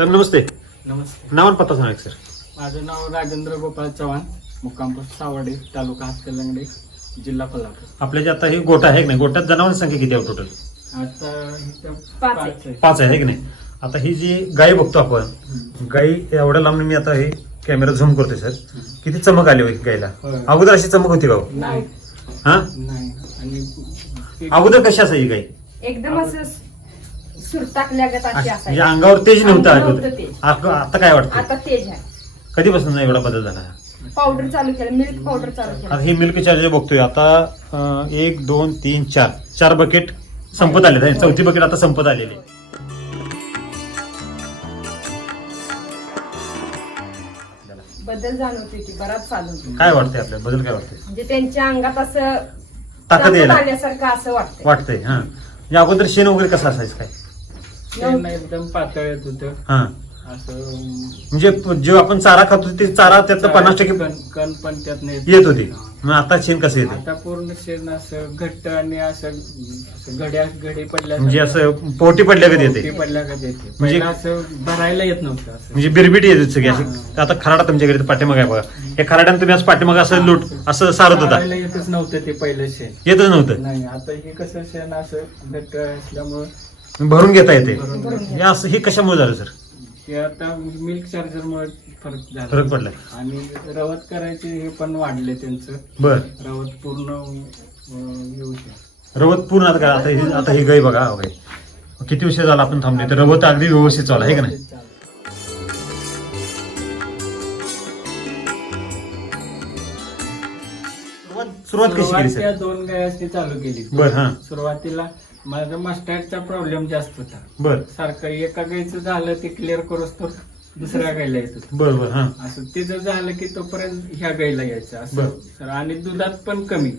Sir नमस्ते. नमस्ते. नाव आणि पत्ता सांगा एक, सर. माझं नाव राजेंद्र गोपाळ चव्हाण मुक्कामपूर सावडे तालुका हातकलंगडे जिल्हा कोल्हापूर. आपल्या जे आता हे गोटा आहे की नाही गोट्यात जनावरांची संख्या किती आहे टोटल आता इथं पाच पाच आहे. आहे. पाच आहे है की नाही. आता ही जी गाय बघतो आपण गाई एवढ्या लांब मी आता हे कॅमेरा झूम करतोय सर. किती चमक आली होती गायला होय. अगोदर अशी चमक होती का हो? नाही. हा? नाही. आणि अगोदर कशी असायची गाय एकदम असं सूर टाकल्यागत अशी म्हणजे असायची. अंगावर तेज नव्हतं नव्हतं अगोदर तेज. आता आता काय वाटतं आता तेज आहे. कधीपासून एवढा बदल झाला? पावडर चालू केलं मिल्क पावडर चालू आता ही मिल्क चार्जर बघतोय आता अं, एक दोन तीन चार. चार बकेट संपत आले आहेत. चौथी बकेट आता संपत आलेली आहे. बदल जाणवते की बराच चालू होतो काय वाटतंय आपल्याला? बदल काय वाटतंय? म्हणजे त्यांच्या अंगात असं ताकद ताकद यायला. आल्यासारखं असं वाटतंय. वाटतंय हा. म्हणजे अगोदर शेण वगैरे कसं असायचं काय? शेण एकदम पातळ येत होतं. हा. असं म्हणजे जे आपण चारा खातो ते चारा त्यातलं पन्नास टक्के कण कण पण त्यात नाही येत होती. मग आता शेण कसं येतं आता पूर्ण शेण असं घट्ट आणि असं असं घड्या घडी पडल्या म्हणजे असं पोटी पडल्यागत येते. पडल्या का येते. म्हणजे- पहिलं असं भरायला येत नव्हतं असं. म्हणजे बिरबिटी येत होती सगळी अशी आता खराडा तुमच्याकडे पाठीमागे आहे बघा. हे खराड्यानं तुम्ही असं पाठीमागे असं लूट असं सारत होता. भरायला येतच नव्हतं ते पहिलं शेण. येतच नव्हतं. नाही आता हे कसं शेण असं घट्ट असल्यामुळं भरून घेता येते. हे असं हे कशामुळे झालं सर? ते आता मिल्क चार्जर मुळे फरक झाला. फरक पडलाय आणि रवत करायचे हे पण वाढले त्यांचं. बर. रवत पूर्ण अं, येऊ शकते. रवत पूर्ण आता काय आता ही आता ही गाय बघा गाय किती विषय झाला आपण थांबले? तर रवत अगदी व्यवस्थित चालू आहे का नाही? सुरुवात सुरुवात कशी केली सुरुवातीला सर दोन गायाची चालू केली. बर हा. सुरुवातीला माझा मस्टर्डचा प्रॉब्लेम जास्त होता. बर. सारखं एका गायचं झालं ते क्लिअर करूच तर दुसऱ्या गायला येत. होतं बर बर हा. असं ते जर झालं की तोपर्यंत ह्या गायला यायचं असं. बर. तर आणि दुधात पण कमी.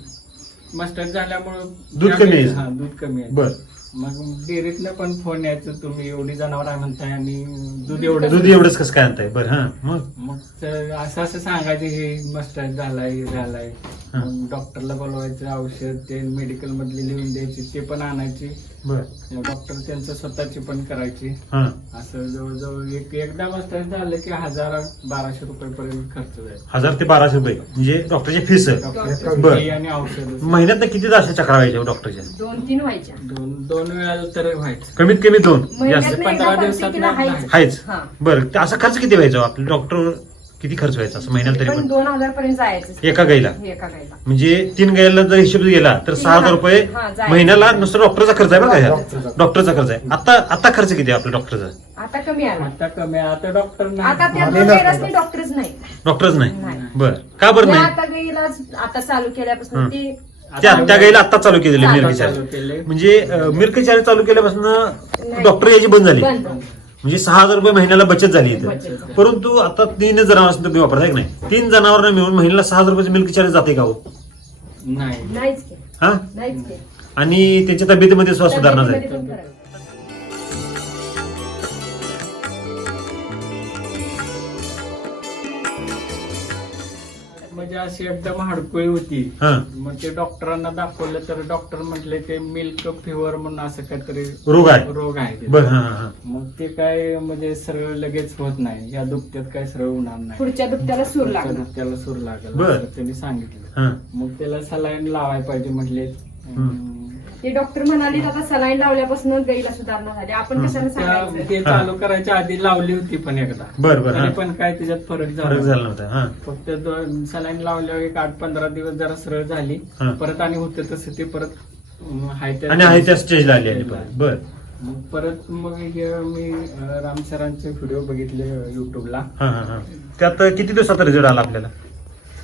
मस्टर्ड झाल्यामुळं दूध ह्या कमी गाईचं- यायचं? हा दूध कमी आहे. बर. मग डेअरीतनं पण फोन यायचं तुम्ही एवढी जनावर आहे म्हणताय आणि दूध एवढं दूध एवढंच कसं काय आणताय? बर हा मग? मग तर असं असं सांगायचं हे मस्टर्ड झालाय हे झालाय. हा. मग डॉक्टरला बोलवायचं औषध ते मेडिकल मधले लिहून द्यायचे ते पण आणायचे. बर. मग डॉक्टर त्यांचं स्वतःची पण करायची. हा. असं जवळजवळ एक एकदा मस्टर्ड झालं की हजार बाराशे रुपये खर्च जाईल हजार ते बाराशे रुपये म्हणजे डॉक्टरची फीस डॉक्टरची बर. फी आणि औषध. महिन्यात किती अशा चक्रा व्हायच्या डॉक्टरच्या दोन तीन व्हायच्या. दोन दोन वेळा तर व्हायचं. कमीत कमी दोन. महिन्यात जास्त. पंधरा दिवसात हा. बरं ते असा खर्च किती व्हायचा आपलं डॉक्टर किती खर्च व्हायचा? असं महिन्याला तरी पण पण. दोन हजार पर्यंत जायचं एका गाईला? एका गायला म्हणजे तीन गायला जर हिशोब गेला तर सहा हजार. रुपये हा, जायचं. महिन्याला नुसतं डॉक्टरचा खर्च आहे बरं का ह्या? डॉक्टरचा. खर्च. आहे. आता आता खर्च किती आहे आपल्या डॉक्टरचा? आता कमी आला आता कमी आहे. आता डॉक्टर आता त्या डॉक्टरच नाही. डॉक्टरच नाही? नाही. बर. का बरं मी नाही? आता गैला आता चालू हं. केल्यापासून ती त्या त्या गाईला आता चालू केलेली चालू- मिल्क चार्ज म्हणजे मिल्क चार्ज चालू केल्यापासून नाही. डॉक्टर याची बंद झाली. बंद. म्हणजे सहा हजार रुपये महिन्याला बचत झाली इथं. परंतु आता तीन जनावर तुम्ही वापरताय की नाही? तीन जनावरांना मिळून महिन्याला सहा हजार रुपयाचे मिल्क चार्ज जाते का हो? नाही. नाहीच की. हा? नाहीच की. आणि त्यांच्या तब्येतीमध्ये सुद्धा सुधारणा झाली. अशी एकदम हडकुळी होती. हा. मग ते डॉक्टरांना दाखवलं तर डॉक्टर म्हटले ते मिल्क फिवर म्हणून असं काहीतरी रोग आहे. रोग आहे ते. बर हा हा हा. मग ते काय म्हणजे सरळ लगेच होत नाही. या दुखत्यात काय सरळ होणार नाही. पुढच्या दुपट्याला सूर लागणार दुखत्याला सूर लागेल. बर. असं त्यांनी सांगितलं. हा. मग त्याला सलाईन लावायला पाहिजे म्हटले. ते डॉक्टर म्हणाले आता सलाईन लावल्यापासून गाईला सुधारणा झाली. आपण. कशाला त्या- सांगायचं ते चालू करायच्या आधी लावली होती पण एकदा. बर बर हा. तरी पण काय त्याच्यात फरक फरक झाला झाला नव्हता हा. फक्त सलाईन लावल्यावर एक आठ पंधरा दिवस जरा सरळ झाली. हा. परत आणि होतं तसं ते परत अं, हाय त्या- आणि आहे त्या स्टेजला आली आली परत. बर. मग परत मग हे मी अं, राम सरांचे व्हिडिओ बघितले युट्यूबला हा हा हा. त्यात किती दिवसाचा रिझल्ट आला आपल्याला?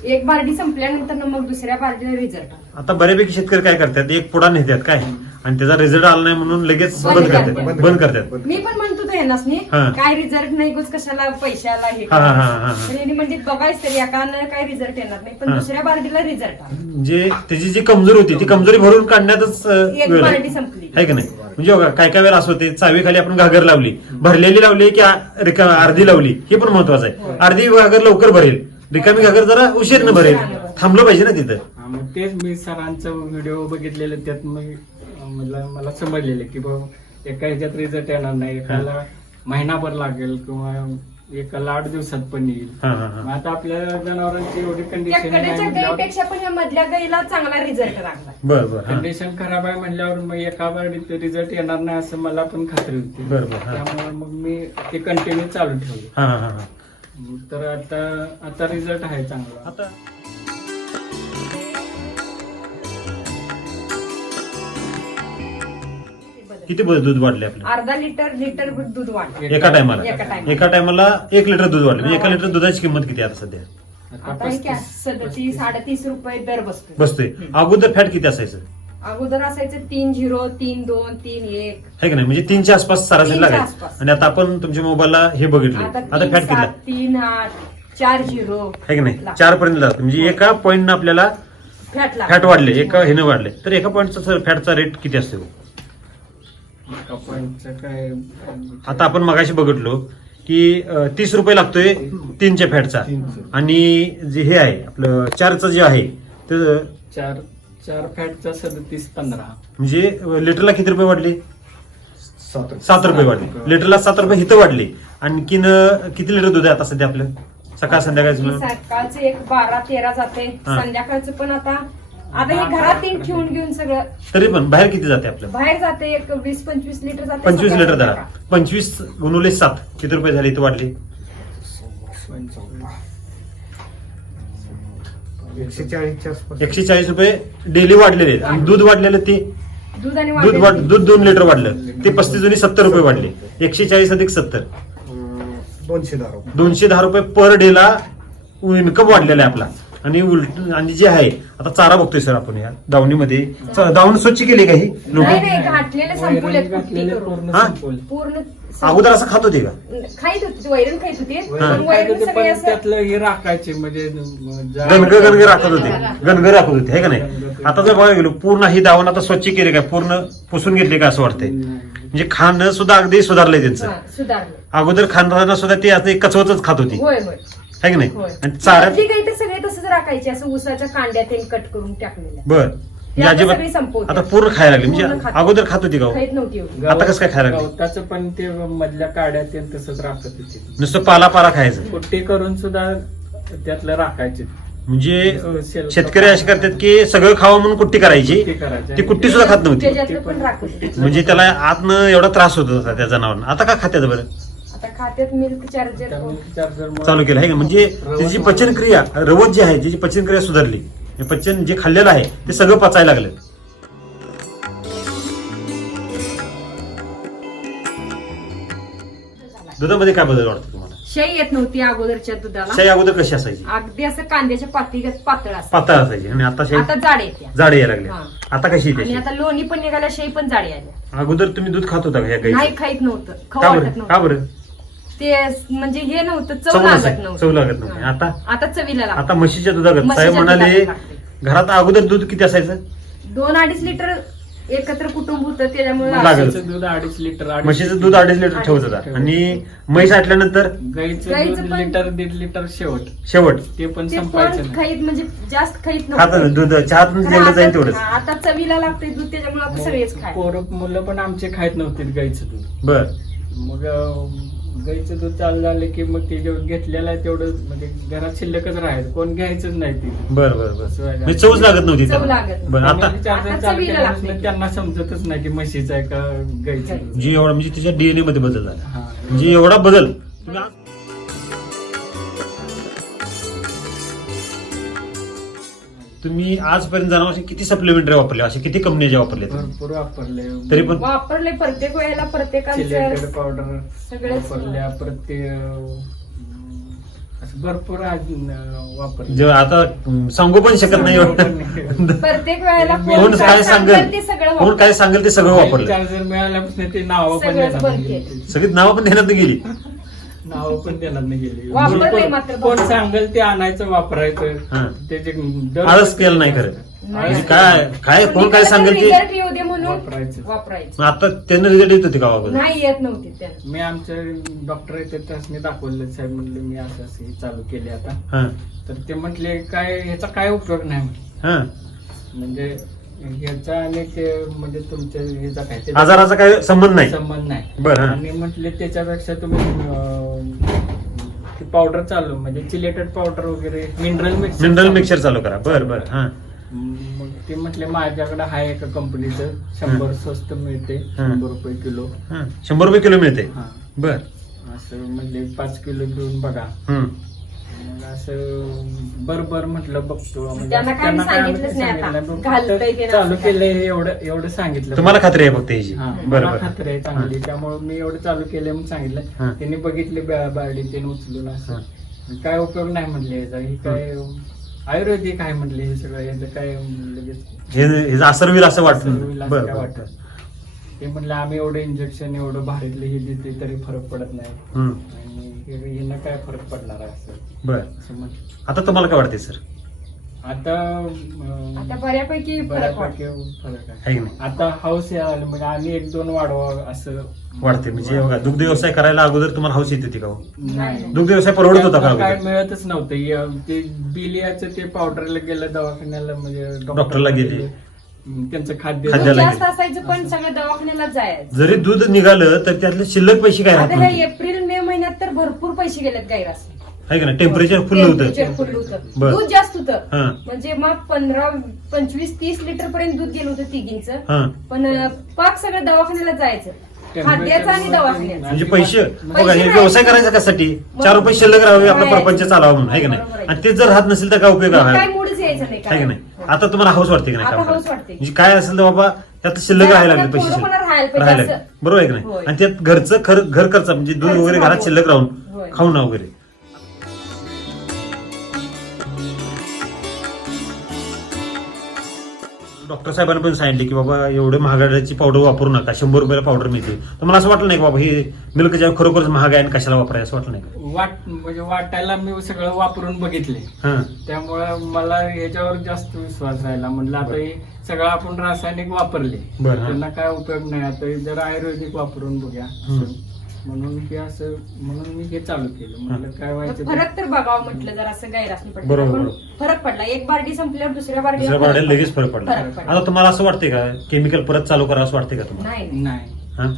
एक बारडी संपल्यानंतर ना मग दुसऱ्या बारडीला रिझल्ट आता बऱ्यापैकी शेतकरी काय करतात? एक पुढा नेतात काय? आणि त्याचा रिझल्ट आला नाही म्हणून लगेच बंद बंद करतात. करतात. बंद करतात. मी पण म्हणतो तो यांनाच नाही. हा. काय रिझल्ट नाही गोच कशाला पैशाला हे हा, हा, हा, हा, हा. तर यांनी म्हणजे बघायच तरी एकानं काय रिझल्ट येणार नाही. पण हा. दुसऱ्या बारडीला रिझल्ट आला. म्हणजे त्याची जी कमजोरी होती ती कमजोरी भरून काढण्यातच अं, एक वेळ बारडी आहे संपली. है की नाही? म्हणजे बघा काय काय वेळेला असं होते. चावीखाली आपण घागर लावली. भरलेली लावली की आ- रिका अर्धी लावली. हे पण महत्वाचं आहे. होय. अर्धी घागर लवकर भरेल. रिकामी घागर जरा उशीरनं भरेल. थांबलं पाहिजे ना तिथं. हा, मग तेच मी सरांचं व्हिडिओ बघितलेले त्यात मग अं, मला मला समजलेलं की बाबा एका ह्याच्यात रिझल्ट येणार नाही एकाला महिनाभर लागेल किंवा एकाला आठ दिवसात पण येईल. हा हा हा. मग आता आपल्या जनावरांची एवढी त्या कंडिशन कडेच्या गाईपेक्षा पण या मधल्या गाईला चांगला रिझल्ट लागला. बर बर हा. कंडिशन खराब आहे म्हणल्यावर मग एका रिझल्ट येणार नाही असं मला पण खात्री होती. हा. त्यामुळे मग मी ते कंटिन्यू चालू ठेवले. हा हा हा हा. तर आता आता रिझल्ट आहे चांगला. आता? किती ब- दूध वाढले आपले? अर्धा लिटर लिटर दूध वाढलं. एका टायमाला एका टायमाला. एका टायमाला एक लिटर दूध वाढले. म्हणजे एका लिटर दुधाची किंमत किती आहे आता सध्या? आता हे काय? सदतीस साडेतीस रुपये दर बसतो बसतोय. अगोदर फॅट किती असायचं? अगोदर असायचं तीन झिरो तीन दोन तीन एक. आहे का नाही? म्हणजे तीनच्या आसपास सरासरी तीनच्या लागायचं. आसपास. आणि आता आपण तुमच्या मोबाईलला हे बघितलं. आता आता तीन फॅट किती सात तीन आठ चार झिरो. आहे का नाही? चार पर्यंत जात. म्हणजे एका पॉईंट आपल्याला फॅट फॅट वाढले. एका ह्यानं वाढले. तर एका पॉईंटचा फॅटचा रेट किती असतो? एका पॉईंटचं काय? आता आपण मगाशी बघितलो की अं, तीस रुपये लागतोय तीनच्या फॅटचा. आणि जे हे आहे आपलं चारचं जे आहे ते चार चार फॅटचा सदतीस पंधरा. म्हणजे लिटरला किती रुपये वाढले? सात सात रुपये वाढले. लिटरला सात रुपये हिथं वाढले. आणखीन किती लिटर दूध आहे आता सध्या आपलं? सकाळ संध्याकाळचं? सकाळचं एक बारा तेरा जाते. हा. संध्याकाळचं पण आता आता हे घरात तीन ठेवून घेऊन सगळं. तरी पण बाहेर किती जाते आपलं? बाहेर जाते एक वीस पंचवीस लिटर जाते पंचवीस लिटर धरा संध्याकाळ. पंचवीस गुणवले सात. किती रुपये झाले इथं वाढले? एकशे चाळीसच्या आसपास. एकशे चाळीस रुपये डेली वाढलेले आहेत. आणि दूध वाढलेलं ते दूध आणि दूध वाढ वाढलेलं दूध दोन लिटर वाढलं. ते पस्तीस आणि सत्तर रुपये वाढले. एकशे चाळीस अधिक सत्तर. अं, दोनशे दहा रुपये. दोनशे दहा रुपये पर डेला इन्कम वाढलेला आहे आपला. आणि उलट आणि जे आहे आता चारा बघतोय सर आपण या दावणीमध्ये. च- दावणी स्वच्छ केली का ही? नाही लोक नाही घातलेले संपवलेत करून हा? पूर्ण अगोदर असं खात होते का? खाईत होती वैरण खाईत होती. पण काय वैरण होते, सगळे पण असं त्यातलं हे राखायचे म्हणजे जा- गणग गणग राखत होते. गणग राखत होते हे का नाही? आता जर बघायला गेलो पूर्ण ही दावण आता स्वच्छ केले काय पूर्ण पुसून घेतले का असं वाटतंय? म्हणजे खाणं सुद्धा अगदी सुधारलंय त्यांचं. हा, सुधारलं अगोदर खाणाऱ्यांना सुद्धा ते आता एक कचवतच खात होती. होय होय. है की नाही? होय. आणि चाऱ्यात काही तर सगळे तसंच राखायचे असं उसाच्या कांड्या ते कट करून टाकलेल्या बर. म्हणजे आता अजिबात सगळी संपवते. आता पूर्ण खायला लागली. पूर्ण म्हणजे खात. अगोदर खात होती का हो? खाईत नव्हती एवढी आता कसं काय खायला लागली? गवताचं पण ते मधल्या काड्या ते तसंच राखत होते. नुसतं पाला पाला खायचं. कुट्टी करून सुद्धा त्यातलं राखायचे. म्हणजे शेल- शेतकरी असे करतात की सगळं खावं म्हणून कुट्टी करायची. कुट्टी करायची. ती कुट्टी सुद्धा खात नव्हती. त्याच्यातलं पण राखत म्हणजे त्याला आतनं एवढा त्रास होत होता त्या जनावरांना. आता का खात्यात बरं? आता खात्यात मिल्क चार्जर चालू केलं. आहे का? म्हणजे त्याची पचनक्रिया रवत जी आहे त्याची पचनक्रिया सुधारली. हे पचन जे खाल्लेलं आहे ते सगळं पचायला लागलं. दुधामध्ये काय बदल वाटतो तुम्हाला? शाई येत नव्हती अगोदरच्या दुधाला. शाई अगोदर कशी असायची? अगदी असं कांद्याच्या पातीगत पातळ असं पातळ असायची. आणि आता आता जाड येते. जाड यायला लागली हा. आता कशी आणि येते आता लोणी पण निघाल्या शाई पण जाडी आल्या अगोदर तुम्ही दूध खात होता का या नाही खाईत नव्हतं. खाऊ का वाटत बरं? का नव्हतं बरं? ते म्हणजे हे नव्हतं चव लागत. नव्हतं चव लागत नव्हती. हा. आता? आता चवीला लागतं. आता म्हशीच्या दुधागत म्हशीच्या साहेब म्हणाले दुधागत लागते. घरात अगोदर दूध किती असायचं दोन अडीच लिटर एकत्र कुटुंब होतं त्याच्यामुळे लागत. म्हशीचं दूध अडीच लिटर अडीच म्हशीचं दूध अडीच लिटर ठेवत होता ठेवत. आणि म्हैस आटल्यानंतर गाईचं गाईचं दूध पण- लिटर दीड लिटर शेवट शेवट ते पण ते संपायचं पण नाही खाईत म्हणजे जास्त खाईत खात नव्हतं दूध चहातून जेवढं जाईल आता- तेवढंच आता चवीला लागतंय दूध त्याच्यामुळे आता सगळेच खाय पोरं मुलं पण आमचे खायत नव्हते गाईचं दूध बर मग अं, गाईचं दूध चालू झालं की मग ते जेवढं घेतलेलं आहे तेवढं म्हणजे घरात शिल्लकच राहायचं कोण घ्यायचंच नाही ते बर बर बर चवच लागत नव्हती चव त्याला. लागत नव्हती. बरं आता चालू चवीला केल्यापासून लागते. त्यांना समजतच नाही की म्हशीचं आहे का गाईचं. दूध. जी एवढा म्हणजे त्याच्या डीएनए मध्ये बदल झाला हा. म्हणजे एवढा बदल तुम्ही आजपर्यंत जनावर किती सप्लिमेंटरी वापरले असे किती कंपन्या वापरले भरपूर वापरले. तरी पण वापरले प्रत्येक वेळेला सिलेक्टेड प्रत्येकाचं पावडर सगळेच वापरल्या प्रत्येक असं भरपूर अजून, अं, वापरले. जे आता अं, सांगू पण शकत नाही एवढं. प्रत्येक वेळेला कोण काय सांगेल? ते सगळं कोण काय सांगेल ते सगळं वापरलं. चार्जर मिळाल्यापासून ते नावं पण सगळंच बंद केलं. गेली. सगळी नावं पण देण्यात गेली. नावं पण देण्यात नाही गेली. वापरले कोण- मात्र कोण बंद. सांगेल ते आणायचं हा. वापरायचं त्याचे दर- आळस केलं नाही खरं. नाही. म्हणजे काय काय कोण काय सांगेल ते? रिझल्ट येऊ दे म्हणून वापरायचं. वापरायचं. आता त्यांना रिझल्ट येत होते का अगोदर नाही येत नव्हती त्यांना. मी आमच्या डॉक्टर येते त्यासनी दाखवले साहेब. म्हणले मी असं असं हे चालू केले आता. हा. तर ते म्हटले काय ह्याचा काय उपयोग नाही म्हटले. हा. म्हणजे ह्याचा आणि ते म्हणजे तुमच्या ह्याचा काय ते- आजाराचा काही संबंध नाही? संबंध नाही. बरं हा. आणि म्हटले त्याच्यापेक्षा तुम्ही पावडर चालू म्हणजे चिलेटेड पावडर वगैरे मिनरल मिक्स मिनरल मिक्सर चालू करा. बर बर हा. मग ते म्हटले माझ्याकडे आहे एका कंपनीचं शंभर स्वस्त मिळते शंभर रुपये किलो. हा. शंभर रुपये किलो मिळते? हा. बर. असं म्हणजे पाच किलो घेऊन बघा. हम्म. असं बर बर म्हटलं बघतो. म्हणजे त्यांना काय त्यांना काय सांगितलंच नाही आता. सांगितलं नाही. घालतंय ते फक्त चालू. केलंय एवढं एवढं सांगितलं. तुम्हाला खात्री आहे फक्त याची? हा, बर मला बर खात्री आहे चांगली. त्यामुळे मी एवढं चालू केलं म्हणून हा. सांगितलं त्यांनी बघितले बा- बारडी ते उचलून असं. काय उपयोग नाही म्हटले याचा. ही काय आयुर्वेदिक आहे म्हटले हे सगळं? याचं काय लगेच? हे हे असर होईल असं बर बर वाटत ते म्हटलं आम्ही एवढं इंजेक्शन एवढं भारीतलं हे देते तरी फरक पडत नाही. हम्म. हिनं काय फरक पडणार आहे असं बर आता तुम्हाला काय वाटते सर? आता अं, बऱ्यापैकी फरक बऱ्यापैकी वाटतो फरक आहे. आहे की नाही? आता हाऊस यायला म्हणजे आणि एक दोन वाढवा असं वाढते म्हणजे बघा दुग्ध व्यवसाय करायला अगोदर तुम्हाला हौस येते होती का हो? नाही. दुग्ध व्यवसाय परवडत होता का काय अगोदर? मिळतच नव्हतं. य- ते बिलियाचं ते पावडरला गेलं दवाखान्याला म्हणजे डॉक्टरला गेले. हम्म, त्यांचं खाद्य खाद्याला दूध जास्त गेले. असायचं पण सगळं दवाखान्यालाच जायचं. जरी दूध निघालं तर त्यातले शिल्लक पैसे काय राहत आता ह्या नव्हते? एप्रिल तर भरपूर पैसे गेलेत गायरास आहे का नाही? टेम्परेचर फुल होतं. टेम्परेचर फुल होतं. बरं. दूध जास्त होतं. हा. म्हणजे मग पंधरा पंचवीस तीस लिटर पर्यंत दूध गेलं होतं तिघींचं. हा. पण अं, पाक सगळं दवाखान्याला जायचं. खाद्याचं आणि दवाखान्याचं. म्हणजे पैसे बघा हे नाही. व्यवसाय करायचा कशासाठी? चार रुपये शिल्लक राहावे आपला. प्रपंच चालावा म्हणून. आहे का नाही. आणि ते जर राहत नसेल तर काय उपयोग मग काय आहे मूडच यायचं नाही आहे का नाही. आता तुम्हाला हाऊस वाटते की नाही आता काम हौस करायला? वाटते. म्हणजे काय असेल तर बाबा त्यात शिल्लक राहायला लागले पैसे राहायला शिल्लक. पाहिजे राहायला असं. बरोबर आहे की नाही होय. आणि त्यात घरचं खर घर खर्च म्हणजे दूध वगैरे घरात. शिल्लक राहून होय. खाऊन वगैरे डॉक्टर साहेबांनी पण सांगितले की बाबा एवढे महागाची पावडर वापरू नका शंभर रुपयाला पावडर मिळते. तर मला असं वाटलं नाही बाबा हे मिल्क ज्या खरोखरच महाग आहे आणि कशाला वापराय असं वाटलं नाही वाट म्हणजे वाटायला मी सगळं वापरून बघितले. हा. त्यामुळं मला ह्याच्यावर जास्त विश्वास राहिला. म्हणलं आता हे सगळं आपण रासायनिक वापरले. बरं. त्यांना काय उपयोग नाही. आता हे जर आयुर्वेदिक वापरून बघूया. म्हणून हे असं म्हणून मी हे चालू केलं. म्हणलं काय व्हायचं ते- फरक तर बघावं म्हटलं जर असं गायरासनी पडलं. बरोबर, पण बरोबर. फरक पडला. एक बारडी संपल्यावर दुसऱ्या बारडी दुसऱ्या पावड्याला लगेच फरक पडला. फरक पडला. आता तुम्हाला असं वाटते का? केमिकल परत चालू करा असं वाटते का तुम्हाला? नाही. नाही. हा?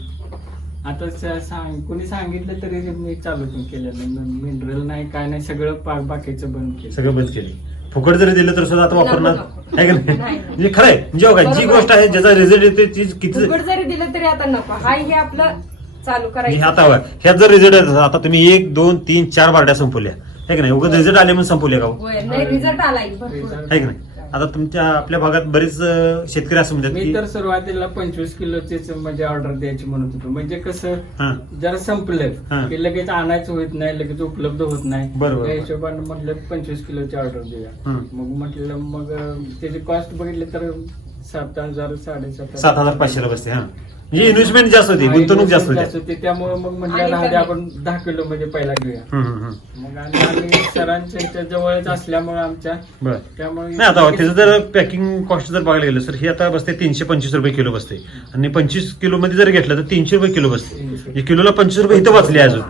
आता स- सांग कोणी सांगितलं तरी मी चालू पण केलेलं मिनरल नाही काय नाही सगळं पाक बाकीचं बंद केलं. सगळं बंद केले. फुकट जरी दिलं तर सुद्धा आता वापरणार नको. आहे का नाही? नाही. म्हणजे खरंय म्हणजे बघा जी बरोबर. गोष्ट आहे ज्याचा रिझल्ट येते ती किती फुकट जरी दिलं तरी आता नको. हा हे आपलं चालू करायचं. आता ह्यात जर रिझल्ट येत असेल, आता तुम्ही एक दोन तीन चार बारड्या संपवल्या. आहे का नाही? उगाच रिझल्ट आले म्हणून संपवल्या का हो? होय, नाही रिझल्ट आलाय. भरपूर. Result- आहे का नाही? आता तुमच्या आपल्या भागात बरेच अं, शेतकरी असं म्हणतात मी की तर सुरुवातीला पंचवीस किलोचीच म्हणजे ऑर्डर द्यायची म्हणत होतो. म्हणजे कसं हा. जरा हा. संपलं की लगेच आणायचं होत नाही लगेच उपलब्ध होत नाही. बरोबर. त्या हिशोबाने म्हटलं पंचवीस किलोची ऑर्डर देऊया. हम्म. मग म्हटलं मग अं, त्याची कॉस्ट बघितली तर सात हजार साडेसात सात हजार पाचशेला बसते हा. म्हणजे इन्व्हेस्टमेंट जास्त होती गुंतवणूक जास्त होती होती. त्यामुळे मग राहू दे कमी. आपण दहा किलो म्हणजे पहिला घेऊया. हम्म, हम्म, हम्म. मग आम्ही सरांच्या इथं जवळच असल्यामुळे आमच्या बरं. त्यामुळे नाही आता त्याचं जर पॅकिंग कॉस्ट जर बघायला गेलं तर हे आता बसते तीनशे पंचवीस रुपये किलो बसते. आणि पंचवीस किलो मध्ये जर घेतलं तर तीनशे रुपये किलो बसते. म्हणजे किलोला पंचवीस रुपये इथं वाचले अजून.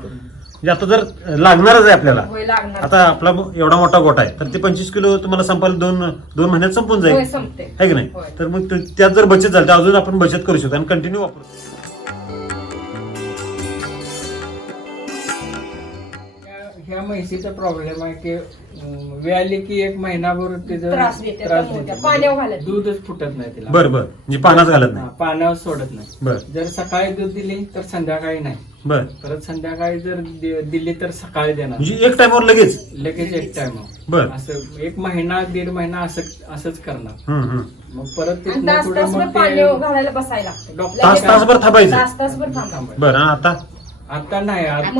म्हणजे आता जर लागणारच आहे आपल्याला. होय लागणार. आता आपला एवढा मोठा गोटा आहे तर ते पंचवीस किलो तुम्हाला संपायला दोन दोन महिन्यात संपून होय जाईल संपते. आहे की नाही. तर मग ते- त्यात जर बचत झाली तर अजून आपण बचत करू शकतो आणि कंटिन्यू वापरू ह्या- म्हैसीचा प्रॉब्लेम आहे की अं, वेळ आली की एक महिनाभर तिचं त्रास देते, त्रास दमवते. देते. पाण्यावर घालत. दूधच फुटत नाही तिला. बर बर. म्हणजे पानाच घालत हा, नाही पाण्यावर सोडत नाही. बर. जर सकाळी दूध दिली तर संध्याकाळी नाही. बर. परत संध्याकाळी जर दि- दिली तर सकाळी देणार. म्हणजे एक टाइमवर लगेच? लगेच एक टाइम बर. असं एक महिना दीड महिना असं असंच करणार. हम्म हम्म. मग परत आणि तिथनं तास पुढे तासभर मग पाण्यावर ते घालायला बसायला लागतं. डॉक्टर- तास तासभर थांबायचं. तास तासभर थांबायचं. बर आणि आता? आता नाही आता.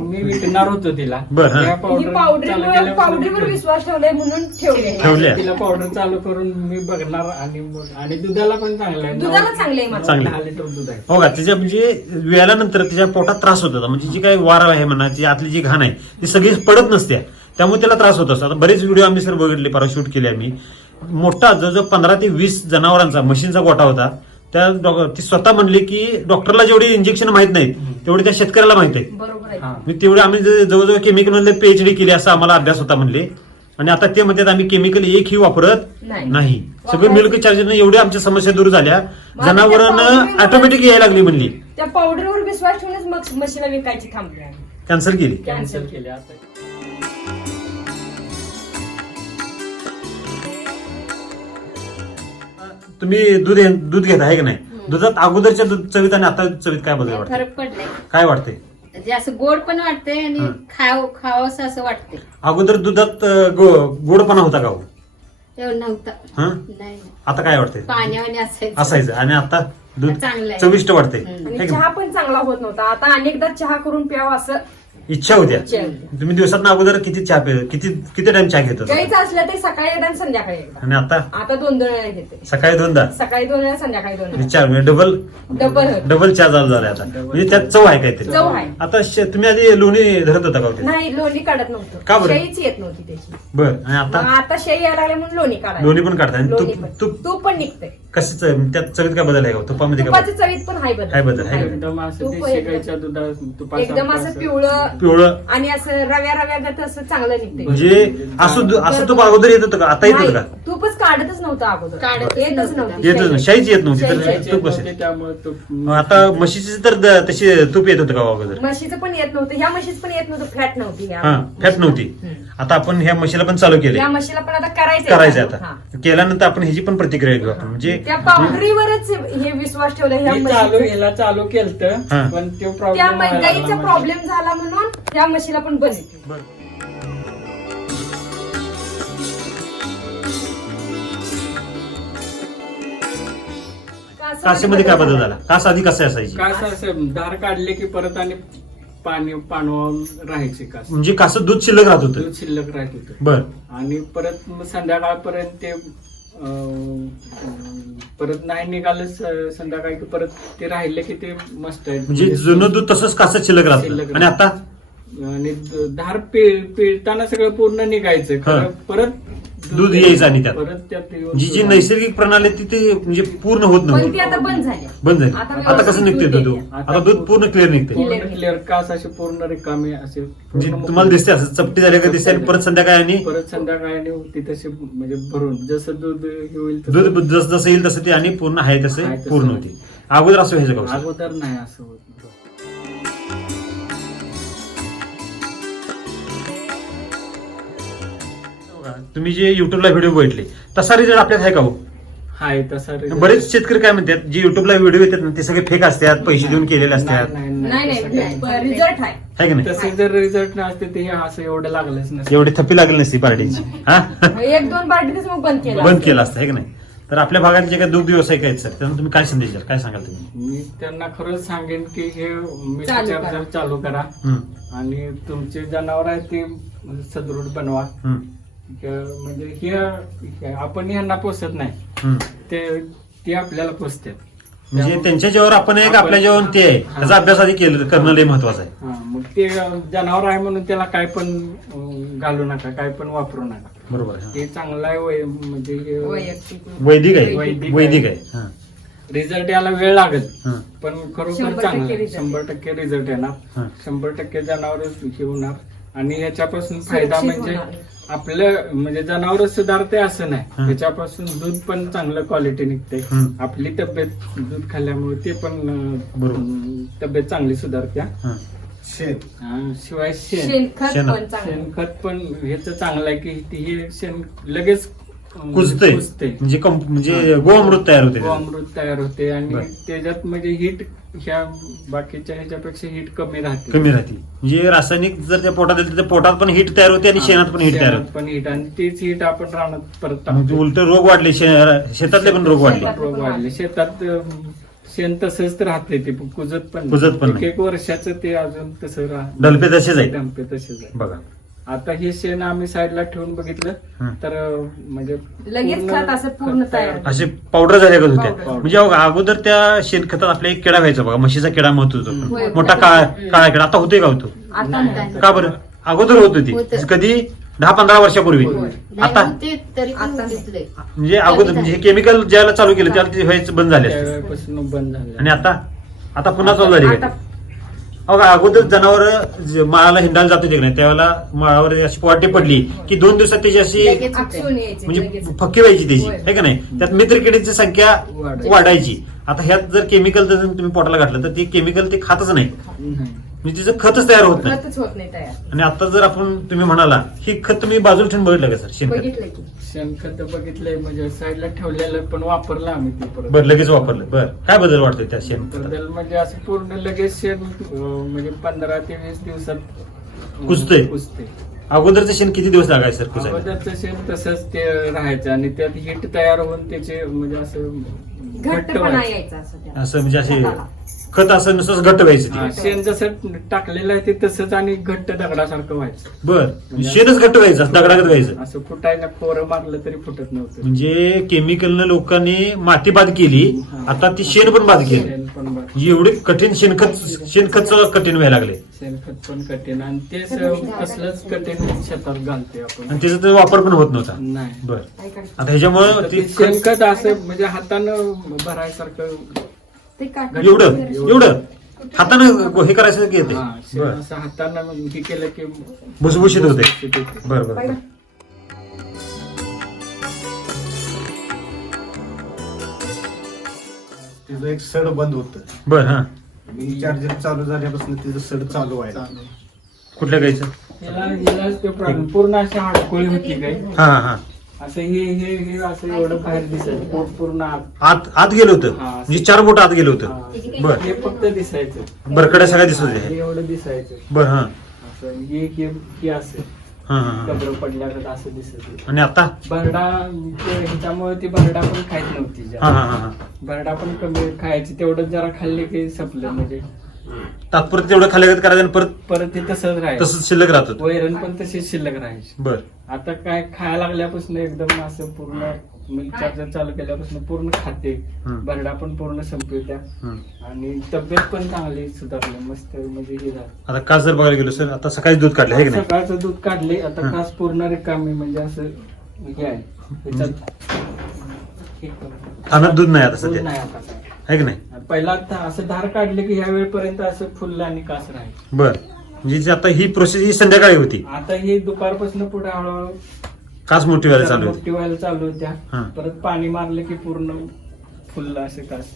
मी विकणार होतो तिला बरं, हा. ही पावडर केल्यापासून विश्वास ठेवलाय म्हणून ठेवले ठेवल्या. तिला पावडर चालू करून मी बघणार आणि मग- आणि दुधाला पण चांगलं आहे दुधाला चांगलं आहे माझं. चांगलं. दहा लिटर दूध आहे हो का तिच्या म्हणजे वेळानंतर तिच्या पोटात त्रास होत होता म्हणजे जी काही वार आहे म्हणा ती आतली जी घाण आहे ती सगळी पडत नसते त्यामुळे त्याला त्रास होत असतो आता बरेच व्हिडिओ आम्ही सर बघितले परवा शूट केले आम्ही मोठा जवळजवळ पंधरा ते वीस जनावरांचा मशीनचा गोठा होता त्या डॉ- ती स्वतः म्हणली की डॉक्टरला जेवढी इंजेक्शन माहीत नाहीत तेवढी त्या शेतकऱ्याला माहीत आहे. बरोबर आहे. हा. मी तेवढे आम्ही जे- जवळजवळ केमिकल मधले पीएचडी केली असा आम्हाला अभ्यास होता म्हणले. आणि आता ते म्हणतात आम्ही केमिकल एकही वापरत नाही. नाही. सगळं मिल्क चार्जर एवढ्या आमच्या समस्या दूर झाल्या. जनावरांना ऑटोमॅटिक यायला लागली म्हणली. त्या पावडरवर विश्वास ठेवूनच मग विकायची थांबली आम्ही. कॅन्सल केली. कॅन्सल केले. तुम्ही दूध दूध घेता आहे की नाही दुधात अगोदरच्या दूध चवीत आणि आता चवीत काय बदल वाटते फरक पडलाय काय वाटते म्हणजे असं गोड पण वाटतंय आणि हं. खाव खावंसं असं वाटतंय अगोदर दुधात अं, गो- गोडपणा होता का हो? एवढं नव्हतं हं? नाही नाही. आता काय वाटते पाण्यावाने असायचं असायचं आणि आता दूध चांगलं आहे. चविष्ट वाटते हं. है आणि चहा पण चांगला होत नव्हता आता अनेकदा चहा करून प्यावा असं? इच्छा होत्या. इच्छा. तुम्ही दिवसात अगोदर किती चहा पे किती किती टाइम चहा घेत होता? असलं ते सकाळी एकदा आणि संध्याकाळी एकदा. आणि आता? आता दोन दोन वेळा घेते. सकाळी दोनदा सकाळी दोन वेळा संध्याकाळी दोन वेळा. विचार म्हणजे डबल डबल डबल चहा चालू झाला आता. म्हणजे त्यात चव आहे काहीतरी. चव आहे. आता शे- तुम्ही आधी लोणी धरत होता का हो? नाही लोणी काढत का नव्हतं बरं? शेळीच येत नव्हती त्याची. बर आणि मग आता आता शेळी यायला लागली म्हणून लोणी काढायला. लोणी पण काढता आणि लोणी तूप पण. तूप तूप पण निघते कशीच त्यात चवीत काय बदल आहे का तुपामध्ये काय बदल? चवीत पण हाय बदल. हाय बदल, हाय बदल. असं तूप दुधात एकदम असं. पिवळं पिवळं. आणि असं रव्या रव्यागत असं चांगलं निघते म्हणजे असं असं तूप अगोदर येत होतं का? आता येत होतं का? तूपच काढतच नव्हतं अगोदर. काढतच येतच नव्हतं. नव्हती येतच नाही शाहीच. येत नव्हती. तर तूप कसे त्यामुळे मग आता म्हशीची तर द- तशी तूप येत होतं का अगोदर? म्हशीचं पण येत नव्हतं. ह्या म्हशीच पण येत नव्हतं. फॅट नव्हती ह्या. हा फॅट नव्हती. हम्म. आता आपण ह्या म्हशीला पण चालू केले या म्हशीला पण आता करायचं करायचं आता केल्यानंतर आपण ह्याची पण प्रतिक्रिया घेऊ आपण म्हणजे त्या पावडरीवरच हे विश्वास ठेवला ह्या मी चालू म्हशीचं. याला चालू केलत हा. पण तो त्या प्रॉब्लेम गाईचा प्रॉब्लेम झाला म्हणून ह्या म्हशीला पण बंद केलं. बरं. कासेमध्ये काय बदल झाला कास आधी कसं असायची काय असं- असं धार काढले की परत आणि पाणी पाणवून राहायचे का? म्हणजे कासं दूध शिल्लक राहत होतं? दूध शिल्लक राहत होतं. बर. आणि परत मग संध्याकाळपर्यंत ते अं, परत नाही निघालं स- संध्याकाळी की परत ते राहिले की ते मस्त आहे. म्हणजे जुनं दूध तसंच कासं शिल्लक राहतं? आणि आता? आणि द- धार पिळ पिळताना सगळं पूर्ण निघायचं. खरं हा. परत दूध यायचं आणि त्यात. परत जी जी नैसर्गिक प्रणाली आहे ती ते म्हणजे पूर्ण होत पण नव्हती ती आता बंद झाली बंद झाली आता आता कसं व्यवस्थित निघते दूध दूध येते. आता दूध पूर्ण क्लिअर निघते पूर्ण. क्लिअर कास असे पूर्ण रिकामे असे म्हणजे पूर्ण तुम्हाला दिसते असं चपटी झाले का दिसते आणि परत संध्याकाळी आणि परत संध्याकाळी होती तसे म्हणजे भरून जसं दूध हे होईल तसं दूध जसं जसं येईल तसं ते आणि पूर्ण आहे तसे आहे तसं. पूर्ण होते अगोदर असं व्हायचं का? अगोदर नाही असं होत तुम्ही जे युट्यूबला व्हिडिओ बघितले तसा रिझल्ट आपल्यात आहे का हो? हाय तसा result- बरेच शेतकरी काय म्हणतात जे युट्यूबला व्हिडिओ येतात ना ते सगळे फेक असतात पैसे देऊन केलेले असतात. नाही, नाही तसं काही नाही. रिझल्ट आहे. आहे की नाही? तसे जर रिझल्ट नसते ते हे असं एवढं लागलंच नसतं. एवढी थप्पी लागली नसती पार्टीची. हा? एक दोन मग बंद केला बंद केलं असतं आहे की नाही? तर आपल्या भागात जे काही दुग्ध व्यवसाय आहेत सर त्यांना तुम्ही काय संदेश द्याल? काय सांगाल तुम्ही? मी त्यांना खरंच सांगेन की हे मी चालू करा. जर चालू करा. हम्म, आणि तुमचे जनावर आहेत ते सदृढ बनवा. हम्म, म्हणजे हे हे आपण यांना पोसत नाही. ते ते आपल्याला पोसतात म्हणजे त्यांच्या जेव्हा आपण एक आपल्या जेवण ते आहे त्याचा अभ्यास आधी केलं करणं लय महत्वाचं आहे हा मग ते जनावर आहे म्हणून त्याला काय पण अं, घालू नका काय पण वापरू नका बरोबर आहे हा. ते चांगलं आहे वय- म्हणजे वैयक्तिक वैदिक आहे वैदिक वैदिक आहे. हा, रिझल्ट याला वेळ लागेल हा, पण खरोखर शंभर चांगलं टक्के आहे. result. शंभर टक्के रिझल्ट येणार हा. शंभर टक्के जनावर हे होणार आणि याच्यापासून फायदा सुरक्षित म्हणजे होणार. आपलं म्हणजे जनावर सुधारते असं हा. नाही त्याच्यापासून दूध पण चांगलं क्वालिटी निघते. आपली तब्येत दूध खाल्ल्यामुळे ते पण अं, बरोबर. अं, तब्येत चांगली सुधारते हा. शेत शिवाय शेण शेणखत शेण. पण चांगलं शेणखत पण ह्याच चांगलं आहे की ती- हे शेण लगेच कुजतंय. कुजते म्हणजे कंप- म्हणजे गोअमृत तयार होते त्याचं. अमृत तयार होते आणि बरं. त्याच्यात म्हणजे हिट ह्या बाकीच्या ह्याच्यापेक्षा हिट कमी राहते. कमी राहते. म्हणजे रासायनिक जर त्या पोटात दिलं तर पोटात पण हिट तयार होते आणि शेणात पण हिट तयार शेणात होते. पण हिट आणि तीच हिट आपण रानात परत मग टाकतो. उलट रोग वाढले शे- शेतातले पण रोग वाढले. शेतात. रोग वाढले. शेतात अं, शेण तसंच राहते ते कुजत पण कुजत पण एक नाही. एक वर्षाचं ते अजून तसं राह- डलपे तसेच आहेत. डंपे तसेच आहे बघा. आता हे शेण आम्ही साईडला ठेवून बघितलं. हं. तर म्हणजे लगेच खत असं पूर्ण तयार. असे पावडर झाल्या का होत्या पावडर. म्हणजे अहो, अगोदर त्या शेणखतात आपल्या एक किडा व्हायचा बघा म्हशीचा किडा महत्त्व होय, होतो मोठा काळा काळा किडा. आता होतोय का होतो आता नाही. नाही. का बरं? अगोदर होत होती. होतं. कधी? दहा पंधरा वर्षापूर्वी. होय. आता? होते तरी पण आता होतेच लय. म्हणजे अगोदर म्हणजे केमिकल ज्याला चालू केलं त्याला ते व्हायचं बंद झाले असते. त्यावेळेपासून बंद झालं. आणि आता? आता पुन्हा चालू झाली आता का अहो अगोदर जनावर माळाला हिंडायला जातो की नाही त्यावेळेला माळावर अशी वाटे पडली की दोन दिवसात त्याची अशी म्हणजे. फक्की व्हायची त्याची होय. आहे का नाही? त्यात मित्रकिडीची संख्या वाढायची. आता ह्यात जर केमिकल जर तुम्ही पोटाला घातलं तर ते केमिकल ते खातच नाही. नाही. म्हणजे तिचं खतच तयार होत नाही. खतच होत नाही तयार. आणि आता जर आपण तुम्ही म्हणाला ही खत तुम्ही बाजूला ठेवून बघितलं का सर? शेणखत? बघितलं की. शेणखत बघितलंय म्हणजे साईडला ठेवलेलं पण वापरलं आम्ही ते परत बरं लगेच वापरलं बरं काय बदल वाटतोय त्या शेणखतात बदल म्हणजे असं पूर्ण लगेच शेण अं, म्हणजे पंधरा ते वीस दिवसात अं, कुजतंय? कुजतंय अगोदरचं शेण किती दिवस लागायचं सर अगोदरचं शेण तसंच ते राहायचं आणि त्यात हिट तयार होऊन त्याचे म्हणजे असं घट्ट घट्टपणा व्हायचं. यायचा असं त्याला. असं म्हणजे असे. खत असं नुसतं घट्ट व्हायचं ते. शेण जसं टाकलेलं आहे ते तसंच आणि घट्ट दगडासारखं व्हायचं. बर. शेणच घट्ट व्हायचं दगडागत व्हायचं. असं फुटायला कोरं मारलं तरी फुटत नव्हतं. म्हणजे केमिकलनं लोकांनी माती बाद केली आता ती शेण पण बाद केली. शेण पण बरं. म्हणजे एवढी कठीण शेणखत शेणखत कठीण व्हायला लागले. शेणखत पण कठीण आणि तेच कसलंच कठीण शेतात घालते आपण. आणि त्याचा तर वापर पण होत नव्हता. नाही. बर? आता ह्याच्यामुळं ते ती शेणखत असं म्हणजे हातानं भरायसारखं ते एवढं? एवढं? हातानं हे करायचं की येते हा, शेण बर. असं हातानं हे केलं की भुसभुशीत होते. भुसभुशीत होते. बर बर? तिचं एक सड बंद होतं. बर हा. मी चार्जर चालू झाल्यापासून तिचं सड चालू व्हायला चालू. कुठल्या गायचं हिला हिलाच ते प्रॉब्लेम पूर्ण अशी हाडकोळी होती काय? हा हा हा. असं हे हे हे असं एवढं बाहेर दिसायचं पोट पूर्ण आत. आत आत गेलं होतं. हा. म्हणजे चार बोट आत गेलं होतं. हा. बर हे फक्त दिसायचं. बरकड्या सगळ्या दिसत हे एवढं दिसायचं. बर हा. असं हे हे हे असं. हा हा हा. कबर पडल्यागत असं दिसत होतं. आणि आता? भरडा ते ह्याच्यामुळे ती भरडा पण खायच नव्हती हा जास्त. हा हा हा भरडा पण कमी खायची तेवढं जरा खाल्ले की संपलं. म्हणजे तात्पुरतं तेवढं खाल्यागत करायचं आणि परत परत ते तसंच राहायचं. तसंच शिल्लक राहत होतं वैरण पण तशीच शिल्लक राहायची. बर. आता काय खायला लागल्यापासून एकदम असं पूर्ण मिल्क चार्जर चालू केल्यापासून पूर्ण खाते. हम्म. भरडा पण पूर्ण संपवत्या. हम्म. आणि तब्येत पण चांगली सुधारली मस्त म्हणजे हे झालं. आता कास जर बघायला गेलो सर आता सकाळी दूध काढलं आहे की नाही? सकाळचं दूध काढले आता हं. कास पूर्ण रिकामी म्हणजे असं हे आहे. त्याच्यात हे करून. थांब्यात दूध नाही आता दूध सध्या नाही आता काय. आहे की नाही पहिला धा- असं धार काढले की ह्या वेळपर्यंत असं फुललं आणि कास राहील बर म्हणजे जी आता ही प्रोसेस ही संध्याकाळी होती आता हे दुपारपासून पुढे हळूहळू कास मोठी व्हायला चालू होती मोठी व्हायला चालू होत्या हं. परत पाणी मारलं की पूर्ण फुललं असे कास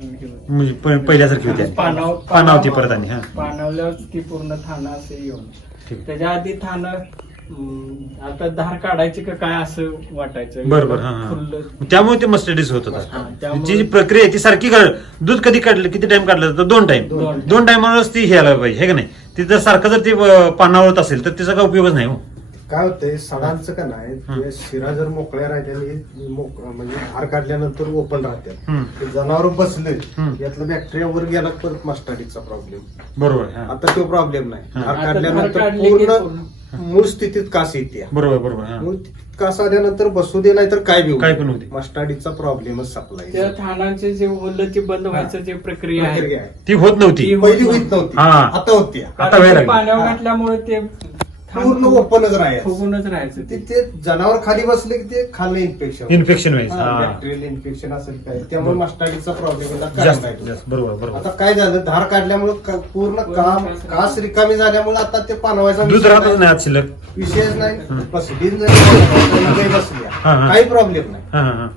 हे होतं. म्हणजे प- पहिल्यासारखी होती. पानाव पानावती परत आणि हा पानावल्यावर ती पूर्ण थाना असं येऊन ठीक त्याच्या आधी थानं आता धार काढायची का काय असं वाटायचं? बरोबर हा हा. त्यामुळे ते मस्टडीज होत हा, होता त्यामुळे- जी जी प्रक्रिया आहे ती सारखी काढ दूध कधी काढलं किती टाइम काढलं तर दोन टाइम दोन. दोन टाइमावरच ती हे आलं पाहिजे हे का नाही? ती जर सारखं जर ती अं, पानावरत असेल तर तिचा काय उपयोगच नाही हो. काय होतंय सडांचं का नाही ते शिरा जर मोकळ्या राहत्या मोक- म्हणजे धार काढल्यानंतर ओपन. ते जनावर बसले. यातलं बॅक्टेरिया वर गेला की परत मास्टाडिकचा प्रॉब्लेम बरोबर हा. आता तो प्रॉब्लेम नाही. हा. धार आता धार काढल्यानंतर काढली की पूर्ण मूळ स्थितीत कास येते बरोबर बरोबर हा. मूळ स्थितीत कास आल्यानंतर बसू दे नाही तर काय बी काय. पण होऊ दे. मास्टाडिकचा प्रॉब्लेमच सप्लाय त्या थानाचे जे ओलं ते बंद व्हायचं जे प्रक्रिया आहे ती होत नव्हती ती पहिली होत नव्हती हा. आता होती आता लागली. पाण्यावर हा. घातल्यामुळे ते पूर्ण ओपनच राहायचं. फुगूनच राहायचं ते ते. ते जनावर खाली बसले की ते खाल्लं इन्फेक्शन इन्फेक्शन व्हायचं. हा. बॅक्टेरियल इन्फेक्शन असेल काय. त्यामुळे मास्टाडिकचा प्रॉब्लेम जास्त बरोबर बरोबर. आता काय झालं? धार काढल्यामुळे का- पूर्ण काम कास रिकामी झाल्यामुळे आता ते पानवायचा दूध विषय राहतच नाही. नाही आत शिल्लक विषयच नाही. बसली नाही बसल्या हा, हा. काही प्रॉब्लेम नाही. हा हा हा.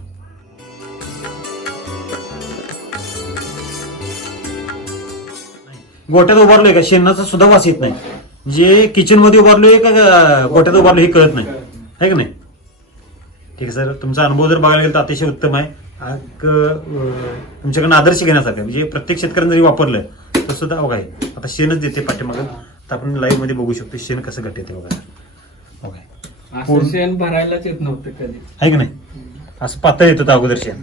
गोट्यात उभारलोय का? शेणाचा सुद्धा वास येत नाही. जे किचनमध्ये उभारलोय का गोट्यात उभारलोय हे कळत नाही. आहे का नाही? ठीक आहे सर. तुमचा अनुभव जर बघायला गेला तर अतिशय उत्तम आहे. तुमच्याकडनं आदर्श घेण्यासारखं आहे. म्हणजे प्रत्येक शेतकऱ्यानं जरी वापरलं तर सुद्धा बघा हे. आता शेणच देते पाठीमागं. तर आपण लाईव्हमध्ये बघू शकतो शेण कसं घट येते बघा बघा शेण भरायलाच येत नव्हतं कधी. आहे की नाही? असं पातळ येत होतं अगोदर शेण.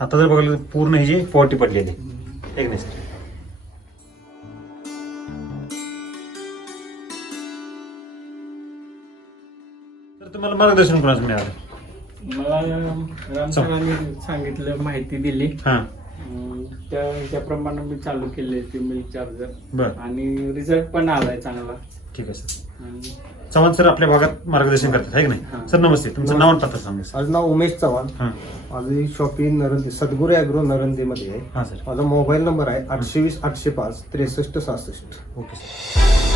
आता जर बघायला पूर्ण हे जे पोटी पडलेली. आहे आहे की नाही सर? तुम्हाला मार्गदर्शन कोणाचं मिळालं? मला राम सरांनी सांगितलं माहिती दिली. हा. अं, त्या ह्याच्याप्रमाणे मी चालू केले ते मिल्क चार्जर. बर. आणि रिझल्ट पण आलाय चांगला. ठीक आहे सर. आणि चव्हाण सर आपल्या भागात मार्गदर्शन करतात आहे की नाही? हां. सर नमस्ते. तुमचं नाव आणि पत्ता सांगा सर. आज नाव उमेश चव्हाण. हां. माझी शॉपी नरंदे सद्गुरू अॅग्रो नरंदेमध्ये आहे. हां सर. माझा मोबाईल नंबर आहे आठशे वीस आठशे पाच त्रेसष्ट सहासष्ट. Okay sir.